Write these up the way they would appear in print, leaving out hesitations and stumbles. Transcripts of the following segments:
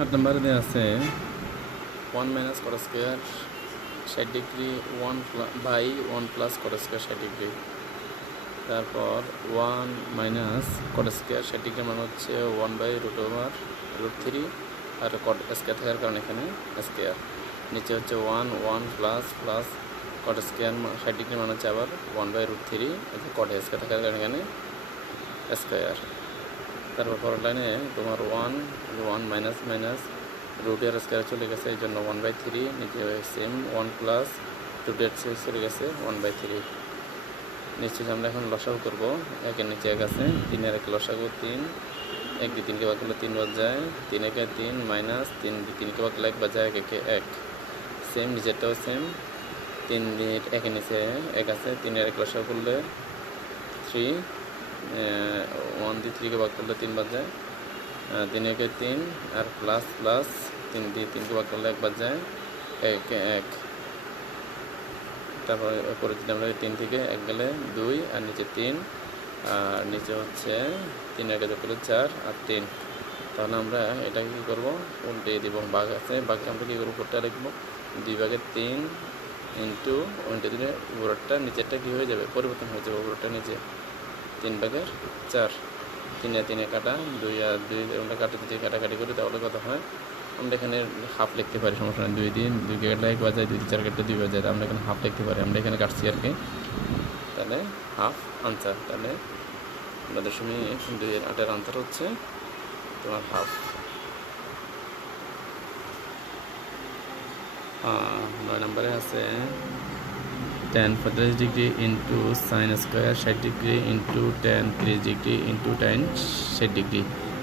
8 নম্বরে দেওয়া আছে 1 minus cot square 60 degree 1 plus cot square 60 degree. তারপর 1 মাইনাস কট স্কোয়ার 60 ডিগ্রি মানে হচ্ছে 1/√3 আর কট স্কোয়ার থাকার কারণে এখানে স্কোয়ার। নিচে হচ্ছে 1 প্লাস কট স্কোয়ার 60 ডিগ্রি মানে হচ্ছে আবার 1/√3 কট স্কোয়ার থাকার কারণে এখানে স্কোয়ার। তারপর পরের লাইনে তোমার 1 মাইনাস রুটের স্কোয়ার চলে গেছে, এই জন্য 1/3। নিচে সেম 1 প্লাস রুটের চলে গেছে 1/3। নিশ্চয় আমরা এখন লসাগু করবো। একের নিচে 1 আছে, 3-এর 1 লসাগু 3, 1 দিয়ে 3কে ভাগ করলে 3 বাদ যায়, 3 একে 3 মাইনাস 3 দিয়ে 3কে ভাগ করলে 1 বাদ যায়, 1 একে 1। সেম নিচেরটাও সেম, 3 দিয়ে 1-এর নিচে 1 আছে, 3-এর 1 লসাগু করলে 3, 1 দিয়ে 3কে ভাগ করলে 3 বাদ যায়, 3 একে 3 আর প্লাস 3 দিয়ে 3কে ভাগ করলে 1 বাদ যায়, 1 একে 1। তারপরে করে দিলাম 3 থেকে 1 গেলে 2 আর নিচে 3 আর নিচে হচ্ছে 3 এর যোগ করলে 4 আর 3। তাহলে আমরা এটা কী করবো, উল্টে দিব। ভাগ আছে, ভাগকে আমরা কী করবো, উপরটা লিখবো 2/3 ইন্টু উল্টে দিলে উপরটা নিচেরটা কী হয়ে যাবে, পরিবর্তন হয়ে যাবে। উপরটা নিচে 3/4, 3 আর 3 কাটা, 2 আর 2 আমরা কাটাতে কাটাকাটি করি, তাহলে কত হয়, আমরা এখানে হাফ লিখতে পারি, সমস্যা নেই। 2 দিন 2 কাটলে 1 বাজায়, 2 4 কাটলে 2 বাজায়, আমরা এখানে হাফ লিখতে পারি। আমরা এখানে কাটছি আর কি, তাহলে হাফ আনসার। তাহলে 9.2-এর আনসার হচ্ছে তোমার হাফ। 9 নম্বরে আছে tan 45 degree into sine square 60 degree into tan 30 degree into tan 60 degree.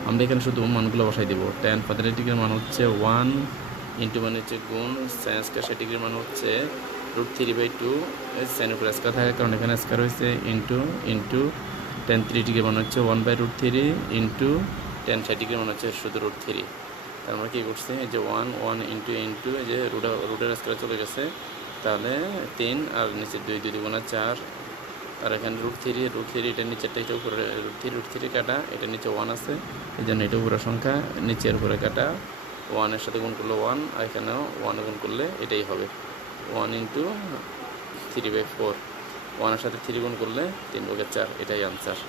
আমরা এখানে শুধু মানগুলো বসাই দেবো। tan 45 ডিগ্রির মান হচ্ছে 1 ইন্টু মানে হচ্ছে গুণ সাইন স্কোয়ার 60 ডিগ্রির মান হচ্ছে √3/2, সাইন উপরে স্কোয়ার থাকার কারণে এখানে স্কোয়ার হয়েছে, ইন্টু tan 30 ডিগ্রির মান হচ্ছে 1/√3 ইন্টু tan 60 ডিগ্রির মান হচ্ছে শুধু √3। তার আমরা কী করছি, এই যে 1 ইন্টু এই যে রুটের স্কোয়ার চলে গেছে, তাহলে 3 আর নিচে 2 2 4 আর এখানে √3 এটার নিচেরটা এটা উপরে √3 কাটা, এটা নিচে 1 আছে, এই জন্য এটা উপরে সংখ্যা, নিচের উপরে কাটা 1-এর সাথে গুণ করলে 1 আর এখানেও 1 গুণ করলে এটাই হবে 1 ইন্টু 3/4, 1-এর সাথে 3 গুণ করলে 3/4, এটাই আনসার।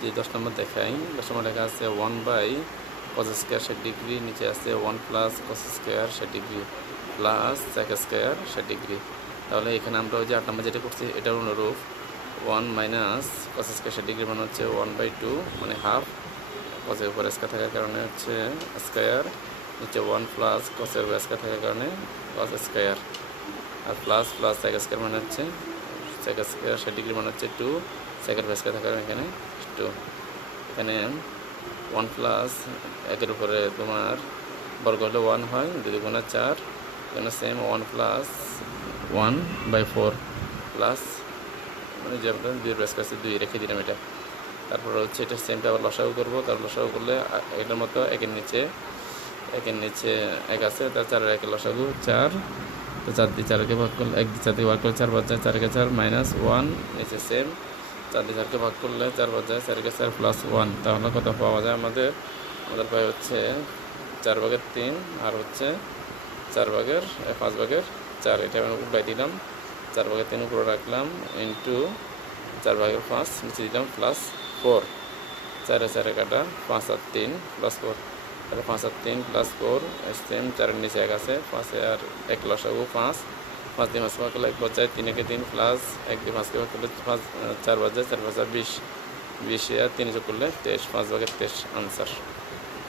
যে 10 নম্বর দেখাই, 10 নম্বর লেখা আছে 1/cos স্কোয়ার 60 ডিগ্রি, নিচে আছে 1 plus cos square 60 degree plus sec square 60 degree. তাহলে এখানে আমরা ওই যে 8 নম্বর যেটা করছি এটার অনুরূপ 1 মাইনাস cos স্কোয়ার 60 ডিগ্রি মানে হচ্ছে 1/2 মানে হাফ, cos-এর উপর স্কোয়ার থাকার কারণে হচ্ছে স্কোয়ার, নিচে 1 প্লাস cos-এর উপর স্কোয়ার থাকার কারণে cos স্কোয়ার আর প্লাস sec স্কোয়ার মানে হচ্ছে sec স্কোয়ার 60 ডিগ্রি মানে হচ্ছে 2, sec-এর উপর স্কোয়ার থাকার কারণে এখানে 2। এখানে 1 প্লাস 1-এর উপরে তোমার বর্গ হলে 1 হয়, 2 2 4, এখানে সেম 1 প্লাস 1/4 প্লাস মানে যে আমরা 2 প্লাস কাছে 2 রেখে দিলাম এটা। তারপর হচ্ছে এটা সেমটা আবার লসাগু করবো, তারপর লসাগু করলে এটার মতো 1-এর নিচে 1 আছে, তার 4-এর 1 লসাগু 4, তো 4 দিয়ে 4কে ভাগ করলে 1 দিয়ে 4 দিয়ে ভাগ করলে 4 বাদ যায়, 4 4 মাইনাস 1 নিচে সেম, 4 দিয়ে 4কে ভাগ করলে 4 বাদ যায়, 4 4 প্লাস 1। তাহলে কত পাওয়া যায়, আমাদের পাই হচ্ছে 4/3 আর হচ্ছে 5/4। এটা আমি উল্টাই দিলাম, 4/3 উপরে রাখলাম ইন্টু 4/5 নিচে দিলাম প্লাস 4, 4 4 কাটা 5 আর 3 প্লাস 4, তাহলে 5 আর 3 প্লাস 4 সেম, 4-এর নিচে 1 আছে, 5 আর 1 লসাগু 5, 5 দিয়ে 5 ভাগ করলে 1 বাদ যায়, 3 একে 3 প্লাস 1 দিয়ে 5কে ভাগ করলে 4 বাদ যায়, 4 5 20, 20 আর 3 যোগ করলে 23, 5/23 আনসার।